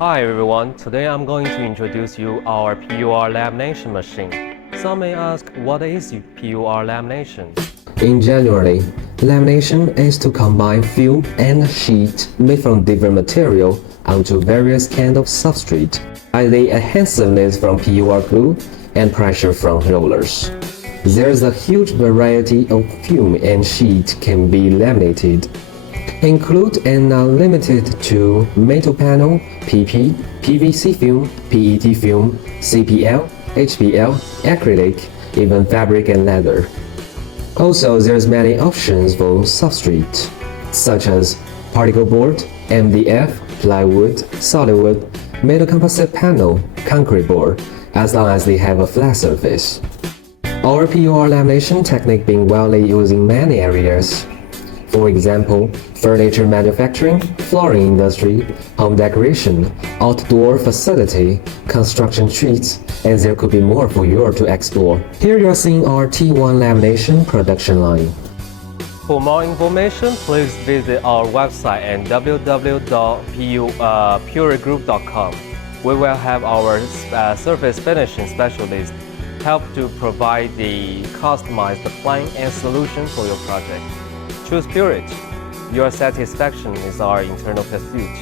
Hi everyone, today I'm going to introduce you our PUR lamination machine. Some may ask, what is PUR lamination? In general, lamination is to combine film and sheet made from different material onto various kind of substrate by the adhesiveness from PUR glue and pressure from rollers. There's a huge variety of film and sheet can be laminated, include and not limited to metal panel, PP, PVC film, PET film, CPL, HPL, acrylic, even fabric and leather. Also, there's many options for substrate, such as particle board, MDF, plywood, solid wood, metal composite panel, concrete board, as long as they have a flat surface. Our PUR lamination technique being widely used in many areas. For example, furniture manufacturing, flooring industry, home decoration, outdoor facility, construction streets, and there could be more for you to explore. Here you are seeing our T1 lamination production line. For more information, please visit our website at www.puregroup.com. We will have our surface finishing specialist help to provide the customized plan and solution for your project. Choose PURETE. Your satisfaction is our internal pursuit.